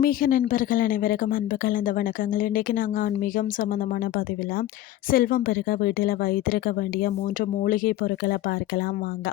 ஆன்மீக நண்பர்கள் அனைவருக்கும் அன்பு கலந்த வணக்கங்கள். இன்றைக்கு நாங்கள் ஆன்மீகம் சம்மந்தமான பதிவில் செல்வம் பெருக வீட்டில் வைத்திருக்க வேண்டிய மூன்று மூலிகை பொருட்களை பார்க்கலாம் வாங்க.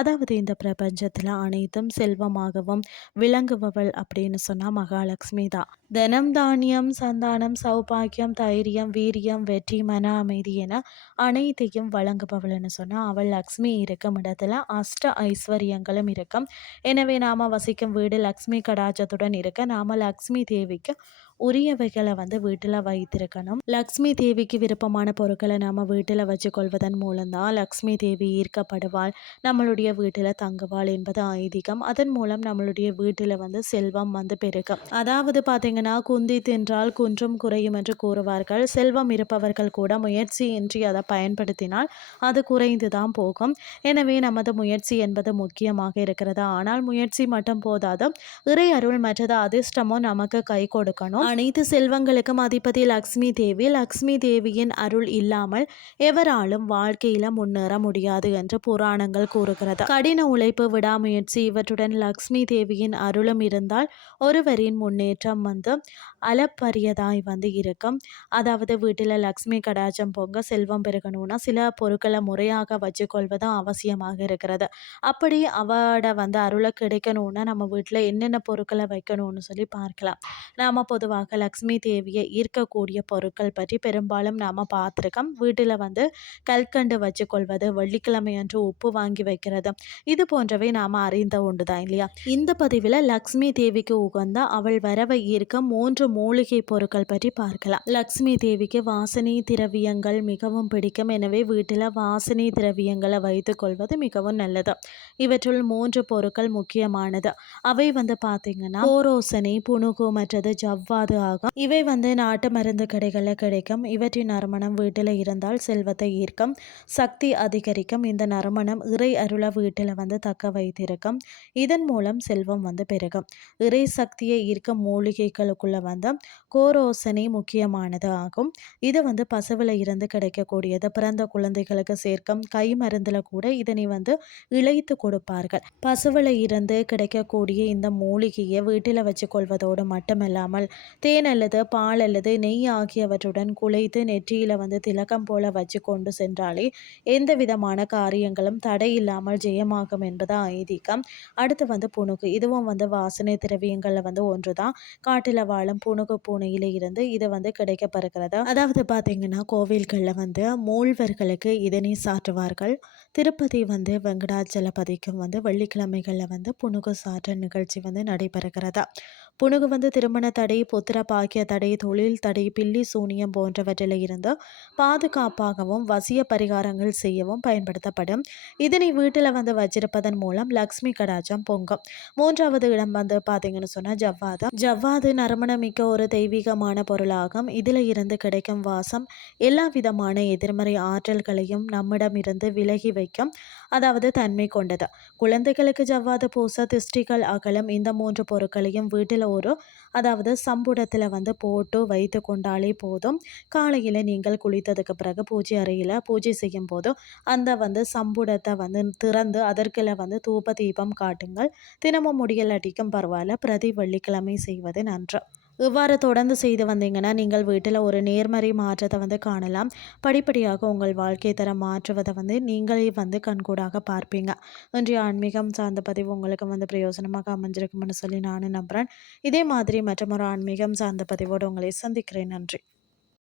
அதாவது இந்த பிரபஞ்சத்தில் அனைத்தும் செல்வமாகவும் விளங்குபவள் அப்படின்னு சொன்னால் மகாலட்சுமி தான். தனம் தானியம் சந்தானம் சௌபாக்கியம் தைரியம் வீரியம் வெற்றி மன அமைதி என அனைத்தையும் வழங்குபவள்னு சொன்னால் அவள் லக்ஷ்மி இருக்கும் இடத்துல அஷ்ட ஐஸ்வர்யங்களும் இருக்கும். எனவே நாம் வசிக்கும் வீடு லக்ஷ்மி கடாச்சத்துடன் இருக்க நாம நாம லக்ஷ்மி தேவிக்கு உரியவைகளை வந்து வீட்டில் வைத்திருக்கணும். லக்ஷ்மி தேவிக்கு விருப்பமான பொருட்களை நாம் வீட்டில் வச்சு கொள்வதன் மூலம்தான் லக்ஷ்மி தேவி ஈர்க்கப்படுவாள். நம்மளுடைய வீட்டில் தங்குவாள் என்பது ஐதீகம். அதன் மூலம் நம்மளுடைய வீட்டில் வந்து செல்வம் வந்து பெருகும். அதாவது பார்த்தீங்கன்னா குந்தி தின்றால் குன்றும் குறையும் என்று கூறுவார்கள். செல்வம் இருப்பவர்கள் கூட முயற்சியின்றி அதை பயன்படுத்தினால் அது குறைந்து தான் போகும். எனவே நமது முயற்சி என்பது முக்கியமாக இருக்கிறது. ஆனால் முயற்சி மட்டும் போதாது. இறை அருள் மற்றது அதிர்ஷ்டமும் நமக்கு கை கொடுக்கணும். அனைத்து செல்வங்களுக்கும் அதிபதி லக்ஷ்மி தேவி. லக்ஷ்மி தேவியின் அருள் இல்லாமல் எவராலும் வாழ்க்கையில முன்னேற முடியாது என்று புராணங்கள் கூறுகிறது. கடின உழைப்பு விடாமுயற்சி இவற்றுடன் லக்ஷ்மி தேவியின் அருளும் இருந்தால் ஒருவரின் முன்னேற்றம் வந்து அளப்பரியதாய் வந்து இருக்கும். அதாவது வீட்டில் லக்ஷ்மி கடாச்சம் பொங்க செல்வம் பெருகணும்னா சில பொருட்களை முறையாக வச்சுக்கொள்வதும் அவசியமாக இருக்கிறது. அப்படி அவட வந்து அருளை கிடைக்கணும்னா நம்ம வீட்டில் என்னென்ன பொருட்களை வைக்கணும்னு சொல்லி பார்க்கலாம். நாம் பொதுவாக பொதுவாக லக்ஷ்மி தேவியை ஈர்க்கக்கூடிய பொருட்கள் பற்றி பெரும்பாலும் நாம் பார்த்துருக்கோம். வீட்டில் வந்து கல்கண்டு வச்சு கொள்வது வெள்ளிக்கிழமை அன்று உப்பு வாங்கி வைக்கிறது இது போன்றவை நாம் அறிந்த உண்டு தான் இல்லையா? இந்த பதிவில் லக்ஷ்மி தேவிக்கு உகந்த அவள் வரவை ஈர்க்க மூன்று மூலிகை பொருட்கள் பற்றி பார்க்கலாம். லக்ஷ்மி தேவிக்கு வாசனை திரவியங்கள் மிகவும் பிடிக்கும். எனவே வீட்டில் வாசனை திரவியங்களை வைத்துக்கொள்வது மிகவும் நல்லது. இவற்றுள் மூன்று பொருட்கள் முக்கியமானது. அவை வந்து பார்த்தீங்கன்னா ஓரோசனை புணுகு மற்றது ஜவ்வா அது ஆகும். இவை வந்து நாட்டு மருந்து கடைகளில் கிடைக்கும். இவற்றின் நறுமணம் வீட்டில் இருந்தால் செல்வத்தை ஈர்க்கும். சக்தி அதிகரிக்கும். இந்த நறுமணம் இறை அருள வீட்டில் வந்து தக்க வைத்திருக்கும். இதன் மூலம் செல்வம் வந்து பெருகும். இறை சக்தியை ஈர்க்கும் மூலிகைகளுக்குள்ள வந்து கோரோசனை முக்கியமானது ஆகும். இது வந்து பசுவில் இருந்து கிடைக்கக்கூடியது. பிறந்த குழந்தைகளுக்கு சேர்க்கும் கை மருந்தில் கூட இதனை வந்து இழைத்து கொடுப்பார்கள். பசுவில் இருந்து கிடைக்கக்கூடிய இந்த மூலிகையை வீட்டில் வச்சு கொள்வதோடு மட்டுமல்லாமல் தேன் அல்லது பால் அல்லது நெய் ஆகியவற்றுடன் குழைத்து நெற்றியில் வந்து திலக்கம் போல வச்சு கொண்டு சென்றாலே எந்த விதமான காரியங்களும் தடை இல்லாமல் ஜெயமாகும் என்பது ஐதீகம். அடுத்து வந்து புணுகு இதுவும் வந்து வாசனை திரவியங்களில் வந்து ஒன்று தான் காட்டில் வாழும் புணுகு பூனையில இருந்து இது வந்து கிடைக்கப்படுகிறது அதாவது பார்த்தீங்கன்னா கோவில்களில் வந்து மூழ்வர்களுக்கு இதனை சாற்றுவார்கள். திருப்பதி வந்து வெங்கடாச்சலபதிக்கும் வந்து வெள்ளிக்கிழமைகளில் வந்து புணுகு சாற்ற நிகழ்ச்சி வந்து நடைபெறுகிறது. புனுகு வந்து திருமண தடை புத்திர பாக்கிய தடை தொழில் தடை பில்லி சூனியம் போன்றவற்றில் இருந்து பாதுகாப்பாகவும் வசிய பரிகாரங்கள் செய்யவும் பயன்படுத்தப்படும். இதனை வீட்டில் வந்து வச்சிருப்பதன் மூலம் லக்ஷ்மி கடாச்சம் பொங்கும். மூன்றாவது இடம் வந்து பார்த்தீங்கன்னு சொன்னால் ஜவ்வாது ஜவ்வாது நறுமணமிக்க ஒரு தெய்வீகமான பொருளாகும். இதில் இருந்து கிடைக்கும் வாசம் எல்லா விதமான எதிர்மறை ஆற்றல்களையும் நம்மிடம் இருந்து விலகி வைக்கும் அதாவது தன்மை கொண்டது. குழந்தைகளுக்கு ஜவ்வாது பூச திஷ்டிகள் அகலம் இந்த மூன்று பொருட்களையும் வீட்டில் ஒரு அதாவது சம்புடத்தில் வந்து போட்டு வைத்து கொண்டாலே போதும். காலையில் நீங்கள் குளித்ததுக்கு பிறகு பூஜை அறையில் பூஜை செய்யும் போது அந்த வந்து சம்புடத்தை வந்து திறந்து அதற்குள்ள வந்து தூப தீபம் காட்டுங்கள். தினமும் முடியலாட்டிக்கும் பரவாயில்ல. பிரதி வெள்ளிக்கிழமை செய்வது நன்று. இவ்வாறு தொடர்ந்து செய்து வந்தீங்கன்னா நீங்கள் வீட்டில் ஒரு நேர்மறை மாற்றத்தை வந்து காணலாம். படிப்படியாக உங்கள் வாழ்க்கை தரம் மாற்றுவதை வந்து நீங்களே வந்து கண்கூடாக பார்ப்பீங்க. இன்றைய ஆன்மீகம் சார்ந்த பதிவு உங்களுக்கு வந்து பிரயோஜனமாக அமைஞ்சிருக்கும்னு சொல்லி நானும் நம்புகிறேன் இதே மாதிரி மற்றொரு ஆன்மீகம் சார்ந்த பதிவோடு உங்களை சந்திக்கிறேன். நன்றி.